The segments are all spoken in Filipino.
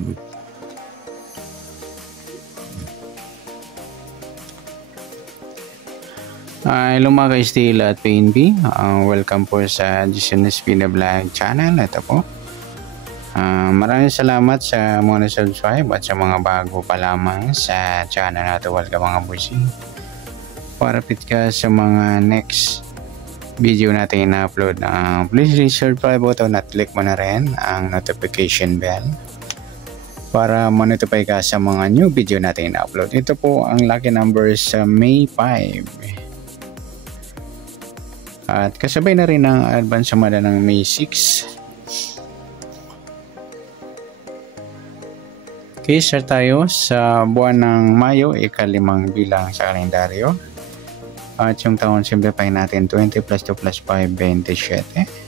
Hello mga ka-Stila at PNP. Welcome po sa Jason Espina Vlog channel. Ito po. Maraming salamat sa mga na-subscribe at sa mga bago pa lamang sa channel na ito. Welcome mga busing. Para fit ka sa mga next video natin na-upload. Please subscribe button at click mo na rin ang notification bell para ma-notify ka sa mga new video natin na-upload. Ito po ang lucky number sa May 5. At kasabay na rin ang advance sumada ng May 6. Okay, start tayo sa buwan ng Mayo, ika-5 bilang sa kalendaryo. At yung taon, simplify natin 20 plus 2 plus 5, 27.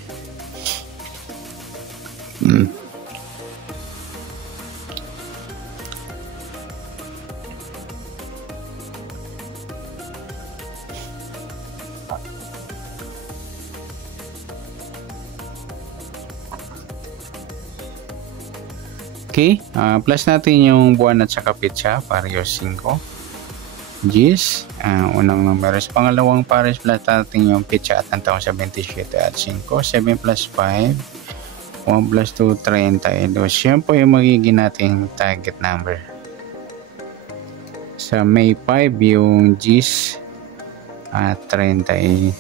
Okay, plus natin yung buwan at saka pitsa, pares 5. Gis, unang numeros. Pangalawang pares plus natin yung pitsa at ang taon sa 27 at 5. 7 plus 5, 1 plus 2, 32. Yan po yung magiging nating target number. Sa May 5, yung Gis at 32.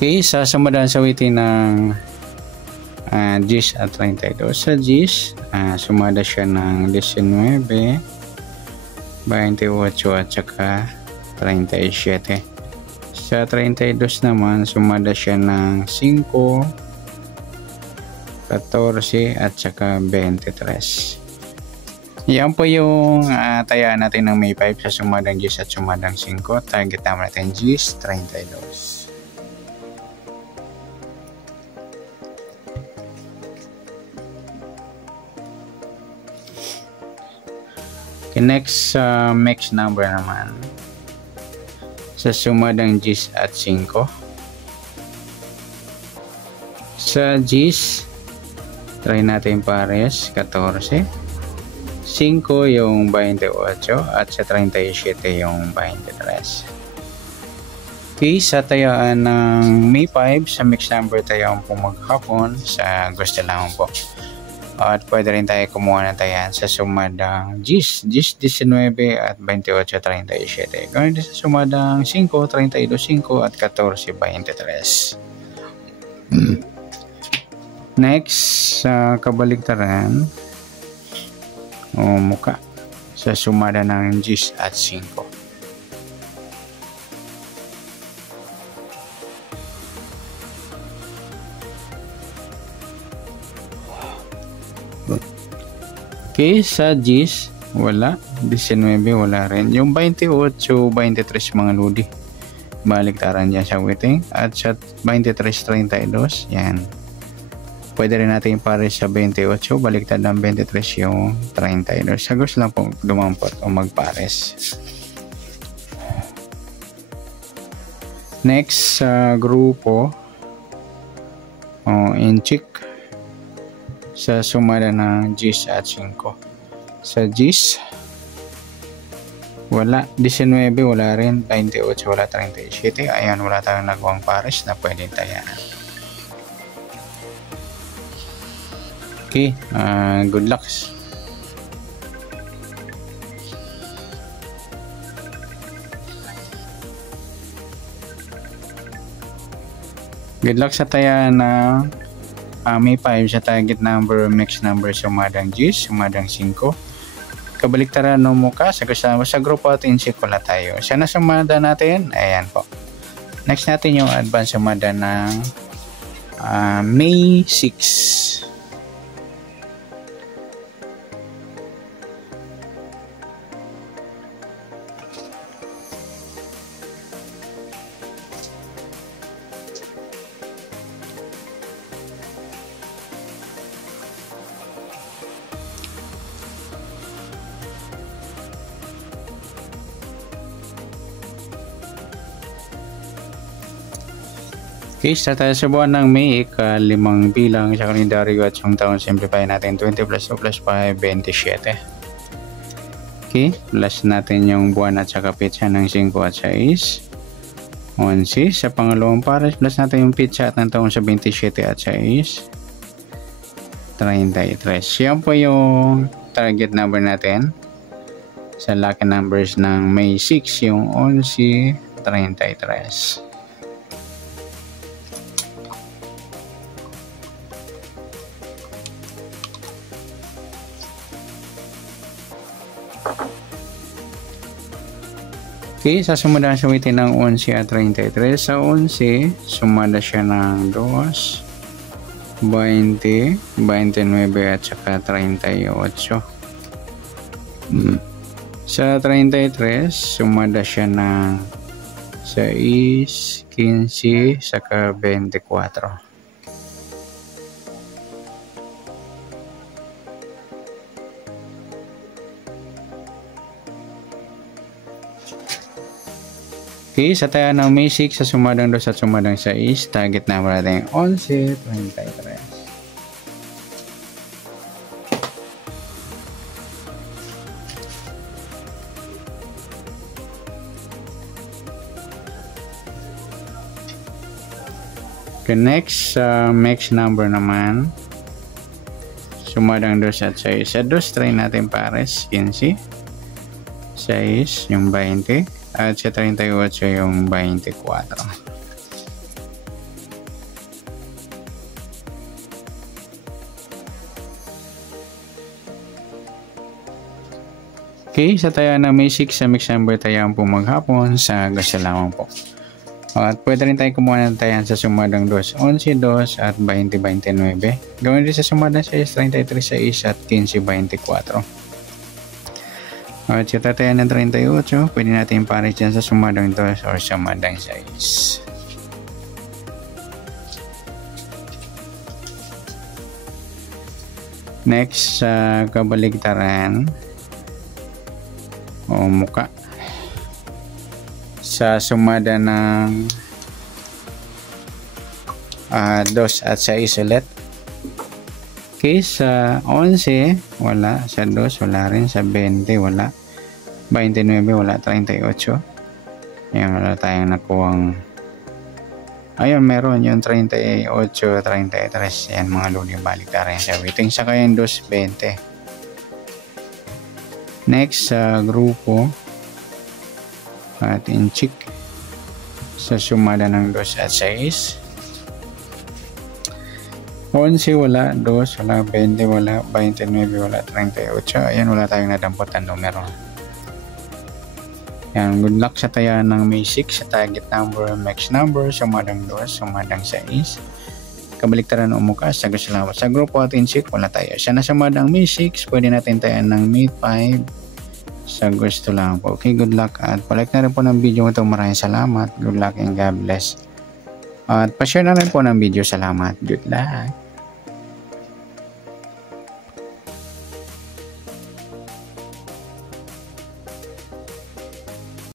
Okay, sasamadaan sa witin ng Gis at 32. Sa Gis, sumada siya ng 19, 28 at saka 37. Sa 32 naman, sumada siya ng 5, 14 at saka 23. Yan po yung tayaan natin ng May 5 sa sumadang Gis at sumadang 5. Target naman natin Gis, 32. Okay, next mix number naman sa sumadang Gis at 5. Sa Gis, try natin pares 14, 5 yung 28 at sa 37 yung 23. Okay, sa tayaan ng May 5 sa mix number tayo po maghapon sa gusto lang po. At pwede rin tayo kumuha ng tayaan sa sumadang Gis 19 at 28, 37. Ganoon din sa sumadang 5, 32, 5 at 14, 23. Next, sa kabaligtaran o muka sa sumada ng Gis at 5. Okay, sa Gis, wala. 19, wala rin. Yung 28, 23 mga ludi. Baliktaran dyan sa witing. At sa 23, 32, yan. Pwede rin natin pares sa 28, baliktad ng 23 yung 32. Sa gusto lang po dumampot o magpares. Next, sa grupo, inchik. Sa sumada ng Gis at 5. Sa Gis, wala. 19, wala rin. 28, wala. 37. Ayan, wala tayong nagawang pares na pwede tayaan. Okay, good luck. Good luck sa tayaan na May 5 sa target number, mix number, sumadang Gis, sumadang 5. Kabaliktaran ng muka, sa kasama sa grupo at insik wala tayo. Sana sumada natin, ayan po. Next natin yung advance sumada ng May 6. Okay, start tayo sa buwan ng May, ika-5 bilang sa kalendaryo at yung taon simplify natin 20 plus 2 plus 5, 27. Okay, plus natin yung buwan at saka pitsa ng 5 at 6. 11. Sa pangalawang pares, plus natin yung pitsa at ng taon sa 27 at 6. 33. Yan po yung target number natin sa lucky numbers ng May 6, yung 11, 33. Okay, sa sumada siya ng 11 at 33. Sa 11, sumada siya ng 2, 20, 29 at saka 38. Sa 33, sumada siya ng 6, 15, saka 24. Okay, sa tayo ng May 6, sa sumadang 2 at sumadang 6, target number natin 11, 23. Okay, next number naman, sumadang 2 at 6. Sa 2, try natin pares, 15, 6, yung 20. At sa 38 yung 24. Okay, sa tayo na May 6 sa mix number tayo po maghapon sa gusto lamang po. At pwede rin tayo kumuha ng tayan sa sumadang 2, 11, 2 at 20, 29. Gawin rin sa sumadang 6, 33, 6 at 15, 24. At sa tatayan ng 38, pwede natin pares dyan sa sumadang 2 or sumadang 6. Next, sa kabaligtaran o muka. Sa sumada ng 2 at 6 ulit. Okay, sa 11, wala. Sa 2, wala rin. Sa 20, wala. 29, wala. 38. Ayan, wala tayong nakuwang. Ayun, meron yung 38, 33. Yan, mga luli balik na rin sa waiting. Saka yung 2, 20. Next, sa grupo. At inchik. Sa sumada ng 2 at 6. 11, wala. 2, wala. 20, wala. 29, wala. 38. Ayan, wala tayong nadampot ang numero. Yan, good luck sa taya ng May 6 sa target number, max number, sumadang 2, sumadang 6. Kabaliktaran o muka, sa gusto lang. Sa grupo at insik, wala tayo. Sa nasamadang May 6, pwede natin tayan ng May 5 sa gusto lang po. Okay, good luck. At palike na rin po ng video ito. Maraming salamat. Good luck and God bless. At pa-share na rin po ng video. Salamat. Good luck.